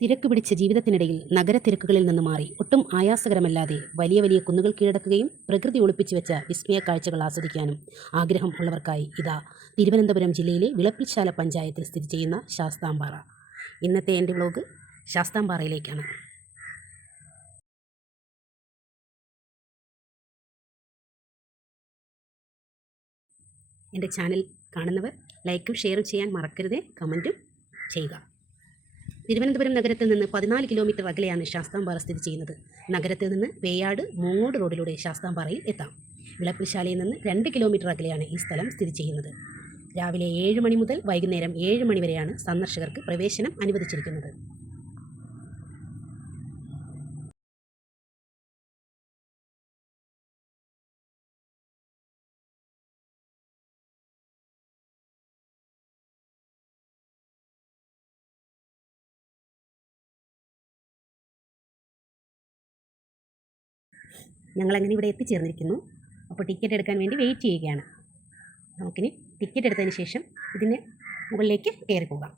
തിരക്ക് പിടിച്ച ജീവിതത്തിനിടയിൽ നഗരത്തിരക്കുകളിൽ നിന്ന് മാറി ഒട്ടും ആയാസകരമല്ലാതെ വലിയ വലിയ കുന്നുകൾ കീഴടക്കുകയും പ്രകൃതി ഒളിപ്പിച്ചു വെച്ച വിസ്മയ കാഴ്ചകൾ ആസ്വദിക്കാനും ആഗ്രഹം ഉള്ളവർക്കായി ഇതാ തിരുവനന്തപുരം ജില്ലയിലെ വിളപ്പിൽശാല പഞ്ചായത്തിൽ സ്ഥിതി ചെയ്യുന്ന ശാസ്താംപാറ. ഇന്നത്തെ എന്റെ വ്ലോഗ് ശാസ്താംപാറയിലേക്കാണ്. എന്റെ ചാനൽ കാണുന്നവർ ലൈക്കും ഷെയറും ചെയ്യാൻ മറക്കരുത്. കമന്റും ചെയ്യുക. തിരുവനന്തപുരം നഗരത്തിൽ നിന്ന് പതിനാല് കിലോമീറ്റർ അകലെയാണ് ശാസ്താംപാറ സ്ഥിതി ചെയ്യുന്നത്. നഗരത്തിൽ നിന്ന് വേയാട് മൂങ്ങോട് റോഡിലൂടെ ശാസ്താംപാറയിൽ എത്താം. വിളപ്പിൽശാലയിൽ നിന്ന് രണ്ട് കിലോമീറ്റർ അകലെയാണ് ഈ സ്ഥലം സ്ഥിതി ചെയ്യുന്നത്. രാവിലെ ഏഴ് മണി മുതൽ വൈകുന്നേരം ഏഴ് മണി വരെയാണ് സന്ദർശകർക്ക് പ്രവേശനം അനുവദിച്ചിരിക്കുന്നത്. ഞങ്ങളങ്ങനെ ഇവിടെ എത്തിച്ചേർന്നിരിക്കുന്നു? അപ്പോൾ ടിക്കറ്റ് എടുക്കാൻ വേണ്ടി വെയിറ്റ് ചെയ്യുകയാണ്. നമുക്കിനി ടിക്കറ്റ് എടുത്തതിന് ശേഷം ഇതിന് മുകളിലേക്ക് കയറി പോകാം.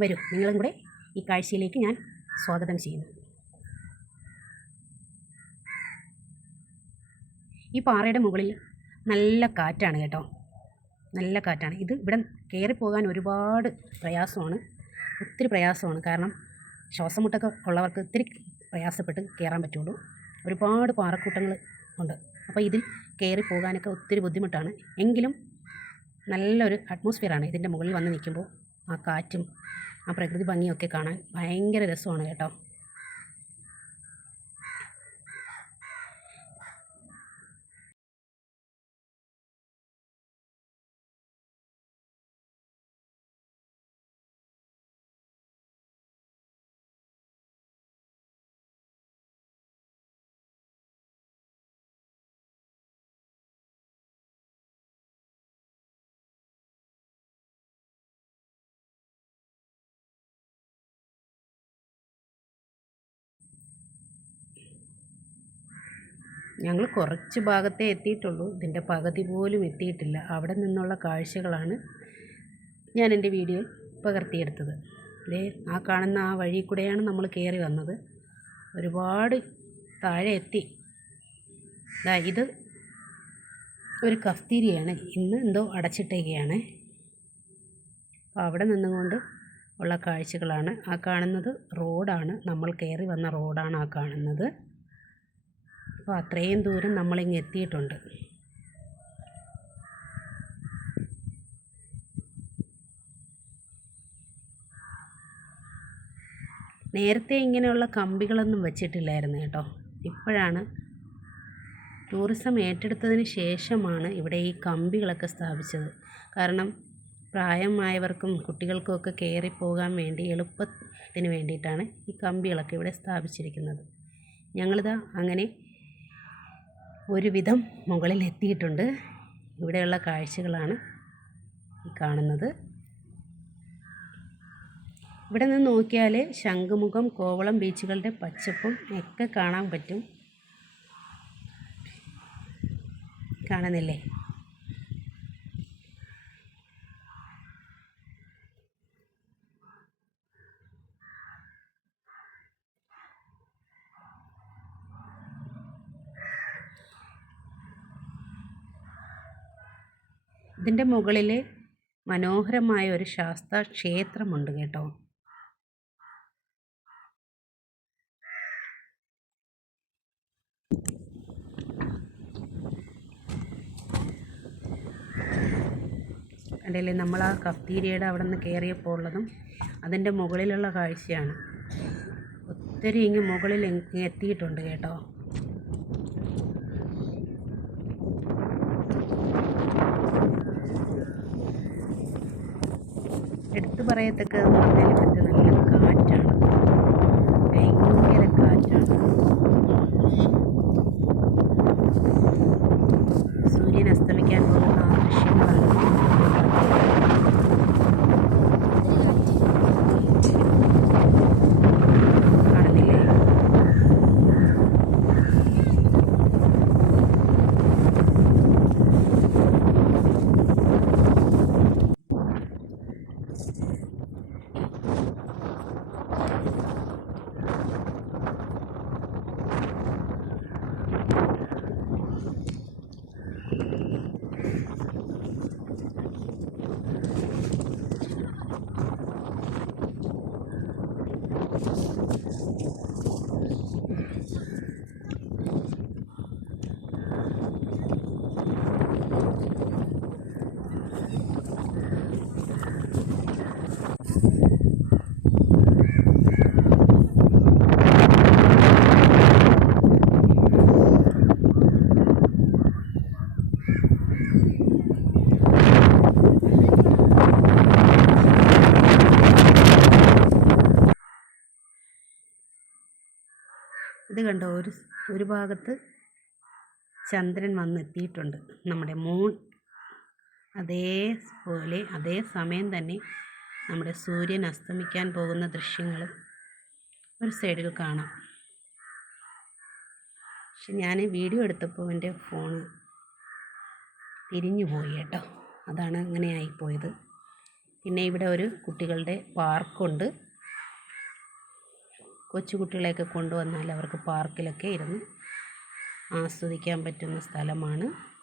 വരൂ നിങ്ങളും കൂടെ ഈ കാഴ്ചയിലേക്ക് ഞാൻ സ്വാഗതം ചെയ്യുന്നു. ഈ പാറയുടെ മുകളിൽ നല്ല കാറ്റാണ് കേട്ടോ. നല്ല കാറ്റാണ്. ഇത് ഇവിടെ കയറിപ്പോകാൻ പോകാൻ ഒരുപാട് പ്രയാസമാണ്. ഒത്തിരി പ്രയാസമാണ്. കാരണം ശ്വാസം മുട്ടൊക്കെ ഉള്ളവർക്ക് ഒത്തിരി പ്രയാസപ്പെട്ട് കയറാൻ പറ്റുള്ളൂ. ഒരുപാട് പാറക്കൂട്ടങ്ങൾ ഉണ്ട്. അപ്പോൾ ഇതിൽ കയറി പോകാനൊക്കെ ഒത്തിരി ബുദ്ധിമുട്ടാണ്. എങ്കിലും നല്ലൊരു അറ്റ്മോസ്ഫിയറാണ് ഇതിന്റെ മുകളിൽ വന്ന് നിൽക്കുമ്പോൾ ആ കാറ്റും ആ പ്രകൃതി ഭംഗിയൊക്കെ കാണാൻ ഭയങ്കര രസമാണ് കേട്ടോ. ഞങ്ങൾ കുറച്ച് ഭാഗത്തേ എത്തിയിട്ടുള്ളൂ. ഇതിന്റെ പകുതി പോലും എത്തിയിട്ടില്ല. അവിടെ നിന്നുള്ള കാഴ്ചകളാണ് ഞാൻ എന്റെ വീഡിയോയിൽ പകർത്തിയെടുത്തത്. ദേ ആ കാണുന്ന ആ വഴി കൂടെയാണ് നമ്മൾ കയറി വന്നത്. ഒരുപാട് താഴെ എത്തി. ദാ ഇത് ഒരു കഫ്തീരിയാണ്. ഇന്ന് എന്തോ അടച്ചിട്ടേക്കുകയാണ് അപ്പോൾ അവിടെ നിന്നുകൊണ്ട് ഉള്ള കാഴ്ചകളാണ്. ആ കാണുന്നത് റോഡാണ്. നമ്മൾ കയറി വന്ന റോഡാണ് ആ കാണുന്നത്. അപ്പോൾ അത്രയും ദൂരം നമ്മളിങ്ങ് എത്തിയിട്ടുണ്ട്. നേരത്തെ ഇങ്ങനെയുള്ള കമ്പികളൊന്നും വെച്ചിട്ടില്ലായിരുന്നു കേട്ടോ. ഇപ്പോഴാണ് ടൂറിസം ഏറ്റെടുത്തതിന് ശേഷമാണ് ഇവിടെ ഈ കമ്പികളൊക്കെ സ്ഥാപിച്ചത്. കാരണം പ്രായമായവർക്കും കുട്ടികൾക്കുമൊക്കെ കയറി പോകാൻ വേണ്ടി എളുപ്പത്തിന് വേണ്ടിയിട്ടാണ് ഈ കമ്പികളൊക്കെ ഇവിടെ സ്ഥാപിച്ചിരിക്കുന്നത്. ഞങ്ങളിതാ അങ്ങനെ ഒരുവിധം മുകളിൽ എത്തിയിട്ടുണ്ട് ഇവിടെയുള്ള കാഴ്ചകളാണ് ഈ കാണുന്നത്. ഇവിടെ നിന്ന് നോക്കിയാൽ ശംഖുമുഖം കോവളം ബീച്ചുകളുടെ പച്ചപ്പും ഒക്കെ കാണാൻ പറ്റും. കാണുന്നില്ലേ? ഇതിന്റെ മുകളിൽ മനോഹരമായ ഒരു ശാസ്ത്ര ക്ഷേത്രമുണ്ട് കേട്ടോ. കണ്ടില്ലേ? നമ്മൾ ആ കഫ്തീരിയയുടെ അവിടെ നിന്ന് കയറിയപ്പോൾ ഉള്ളതും അതിന്റെ മുകളിലുള്ള കാഴ്ചയാണ്. ഒത്തിരി ഇങ്ങ് മുകളിൽ എത്തിയിട്ടുണ്ട് കേട്ടോ. എടുത്തു പറയത്തക്കതെന്ന് പറഞ്ഞാൽ ഇവിടുത്തെ നല്ല കാറ്റാണ്. ഭയങ്കര കാറ്റാണ്. സൂര്യൻ അസ്തമിക്കാൻ പോകുന്ന. ഇത് കണ്ടോ ഒരു ഒരു ഭാഗത്ത് ചന്ദ്രൻ വന്നെത്തിയിട്ടുണ്ട്. നമ്മുടെ മൂൺ. അതേപോലെ അതേ സമയം തന്നെ നമ്മുടെ സൂര്യൻ അസ്തമിക്കാൻ പോകുന്ന ദൃശ്യങ്ങൾ ഒരു സൈഡിൽ കാണാം. പക്ഷെ ഞാൻ വീഡിയോ എടുത്തപ്പോൾ എന്റെ ഫോണ് തിരിഞ്ഞു പോയി കേട്ടോ. അതാണ് അങ്ങനെ ആയിപ്പോയത്. പിന്നെ ഇവിടെ ഒരു കുട്ടികളുടെ പാർക്കുണ്ട്. കൊച്ചു കുട്ടികളെയൊക്കെ കൊണ്ടുവന്നാൽ അവർക്ക് പാർക്കിലൊക്കെ ഇരുന്ന് ആസ്വദിക്കാൻ പറ്റുന്ന സ്ഥലമാണ്.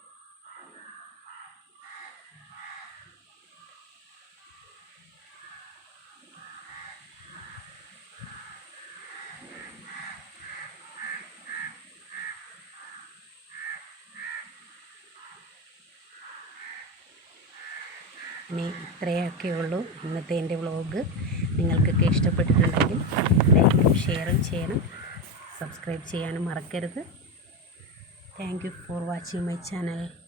ഇനി ഇത്രയൊക്കെ ഉള്ളൂ ഇന്നത്തെ എന്റെ വ്ളോഗ്. നിങ്ങൾക്കൊക്കെ ഇഷ്ടപ്പെട്ടിട്ടുണ്ടെങ്കിൽ ലൈക്കും ഷെയറും ചെയ്യണം. സബ്സ്ക്രൈബ് ചെയ്യാനും മറക്കരുത്. Thank you for watching my channel.